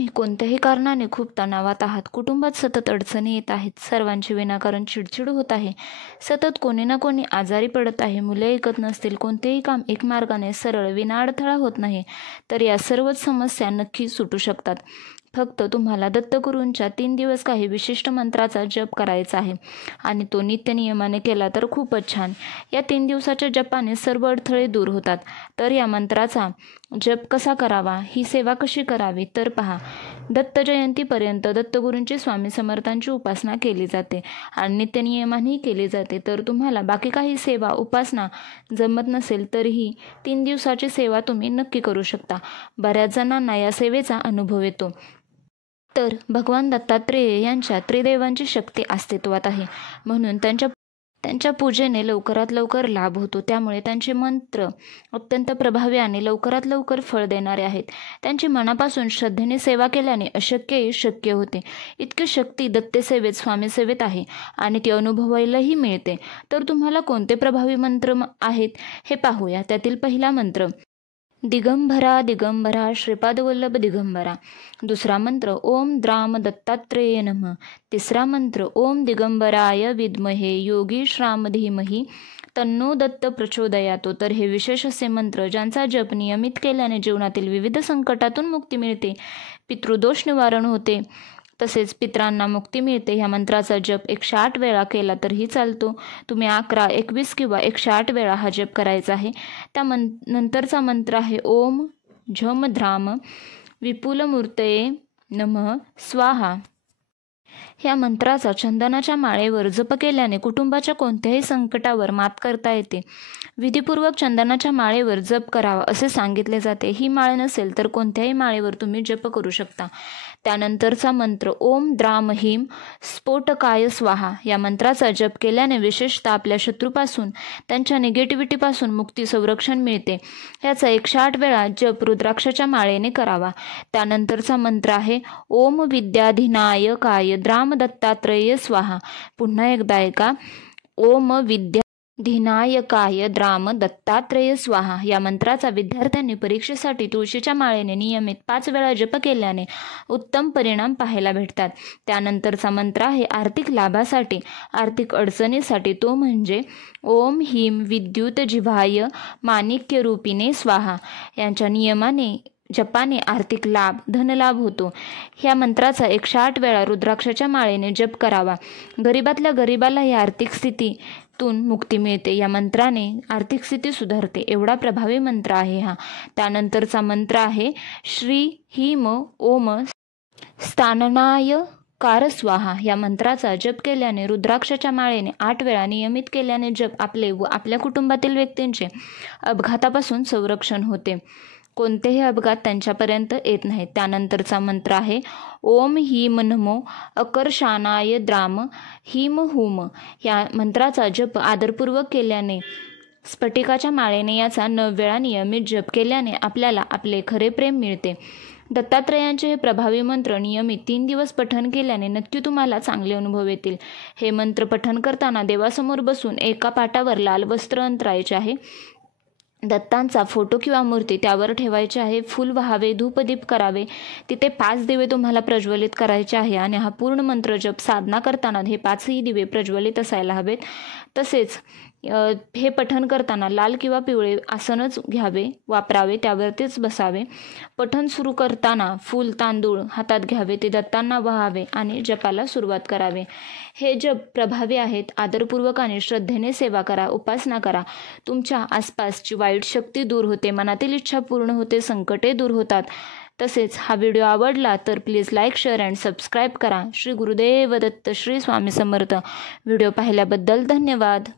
तुम्ही कोणत्याही कारणाने खूप तणावात आहात, कुटुंबात सतत अडचणी येत आहेत, सर्वांची विनाकारण चिडचिड होत आहे, सतत कोणी ना कोणी आजारी पडत आहे, मुले ऐकत नसतील, कोणतेही काम एक मार्गाने सरळ विनाअडथळा होत नाही, तर या सर्वच समस्या नक्की सुटू शकतात. फक्त तुम्हाला दत्तगुरूंच्या 3 दिवस काही विशिष्ट मंत्राचा जप करायचा आहे आणि तो नित्यनियमाने केला तर खूपच छान. या 3 दिवसाच्या जपाने सर्व अडथळे दूर होतात. तर या मंत्राचा जप कसा करावा, ही सेवा कशी करावी, तर पहा. दत्त जयंतीपर्यंत दत्तगुरूंची स्वामी समर्थांची उपासना केली जाते आणि नित्यनियमानेही केली जाते. तर तुम्हाला बाकी काही सेवा उपासना जमत नसेल तरीही 3 दिवसाची सेवा तुम्ही नक्की करू शकता. बऱ्याच जणांना या सेवेचा अनुभव येतो. तर भगवान दत्तात्रेय यांच्या त्रिदेवांची शक्ती अस्तित्वात आहे, म्हणून त्यांच्या पूजेने लवकरात लवकर लाभ होतो. त्यामुळे त्यांचे मंत्र अत्यंत प्रभावी आणि लवकरात लवकर फळ देणारे आहेत. त्यांची मनापासून श्रद्धेने सेवा केल्याने अशक्यही शक्य होते. इतकी शक्ती दत्तसेवेत स्वामीसेवेत आहे आणि ती अनुभवायलाही मिळते. तर तुम्हाला कोणते प्रभावी मंत्र आहेत हे पाहूया. त्यातील पहिला मंत्र दिगंबरा दिगंबरा श्रीपादवल्लभ दिगंबरा. दुसरा मंत्र ओम द्राम दत्तात्रेय नमः. तिसरा मंत्र ओम दिगंबराय विद्महे योगीश्राम धीमहि तन्नो दत्त प्रचोदयातो. तर हे विशेष असे मंत्र ज्यांचा जप नियमित केल्याने जीवनातील विविध संकटातून मुक्ती मिळते, पितृदोष निवारण होते, तसेच पितरांना मुक्ती मिळते. ह्या मंत्राचा जप 108 वेळा केला तरीही चालतो. तुम्ही 11, 21 किंवा 108 वेळा हा जप करायचा आहे. नंतरचा मंत्र आहे ओम झम ध्राम विपुलमूर्तये नमः स्वाहा. ह्या मंत्राचा चंदनाच्या माळेवर जप केल्याने कुटुंबाच्या कोणत्याही संकटावर मात करता येते. विधीपूर्वक चंदनाच्या माळेवर जप करावा असे सांगितले जाते. ही माळ नसेल तर कोणत्याही माळेवर तुम्ही जप करू शकता. त्यानंतरचा मंत्र ओम द्राम हिम स्फोटकाय स्वाहा. या मंत्राचा जप केल्याने विशेषतः आपल्या शत्रूपासून, त्यांच्या निगेटिव्हिटीपासून मुक्ती संरक्षण मिळते. याचा 108 वेळा जप रुद्राक्षाच्या माळेने करावा. त्यानंतरचा मंत्र आहे ओम विद्याधिनायकाय द्राम दत्तात्रेय स्वाहा. पुन्हा एकदा ऐका, ओम विद्याधिनायकाय द्राम दत्तात्रेय स्वाहा. या मंत्राचा विद्यार्थ्यांनी परीक्षेसाठी तुळशीच्या माळेने नियमित 5 वेळा जप केल्याने उत्तम परिणाम पाहायला भेटतात. त्यानंतरचा मंत्र आहे आर्थिक लाभासाठी, आर्थिक अडचणीसाठी, तो म्हणजे ओम ह्रीं विद्युत जिव्हाय माणिक्यरूपिणे स्वाहा. यांच्या नियमाने जपाने आर्थिक लाभ, धनलाभ होतो. ह्या मंत्राचा 108 वेळा रुद्राक्षाच्या माळेने जप करावा. गरिबातल्या गरिबाला ही आर्थिक स्थितीतून मुक्ती मिळते. या मंत्राने आर्थिक स्थिती सुधारते. एवढा प्रभावी मंत्र आहे हा. त्यानंतरचा मंत्र आहे श्री हिम ओम स्थाननाय कार स्वाहा. या मंत्राचा जप केल्याने रुद्राक्षाच्या माळेने 8 वेळा नियमित केल्याने जप आपले व आपल्या कुटुंबातील व्यक्तींचे अपघातापासून संरक्षण होते. कोणतेही अपघात त्यांच्यापर्यंत येत नाहीत. त्यानंतरचा मंत्र आहे ओम ह्रीं नमो अकर्षाणाय द्राम हिम हुम. या मंत्राचा जप आदरपूर्वक केल्याने, स्फटिकाच्या माळेने याचा 9 वेळा नियमित जप केल्याने आपल्याला आपले खरे प्रेम मिळते. दत्तात्रेयांचे हे प्रभावी मंत्र नियमित 3 दिवस पठण केल्याने नक्की तुम्हाला चांगले अनुभव येतील. हे मंत्र पठण करताना देवासमोर बसून एका पाटावर लाल वस्त्र अंतरायचे आहे. दत्तांचा फोटो किंवा मूर्ती त्यावर ठेवायची आहे. फूल व्हावे, धूपदीप करावे. तिथे 5 दिवे तुम्हाला प्रज्वलित करायचे आहे आणि हा पूर्ण मंत्र जप साधना करताना हे 5ही दिवे प्रज्वलित असायला हवेत. तसेच हे पठण करताना लाल किंवा पिवळे आसनच वापरावे, त्यावरतीच बसावे. पठण सुरू करताना फूल, तांदूळ हातात घ्यावे, ते दत्तांना वहावे आणि जपाला सुरुवात करावे. हे जप प्रभावी आहेत. आदरपूर्वक आणि श्रद्धेने सेवा करा, उपासना करा. तुमच्या आसपासची वाईट शक्ती दूर होते, मनातील इच्छा पूर्ण होते, संकटे दूर होतात. तसेच हा व्हिडिओ आवडला तर please like, share and subscribe करा. श्री गुरुदेव दत्त, श्री स्वामी समर्थ. व्हिडिओ पाहिल्याबद्दल धन्यवाद.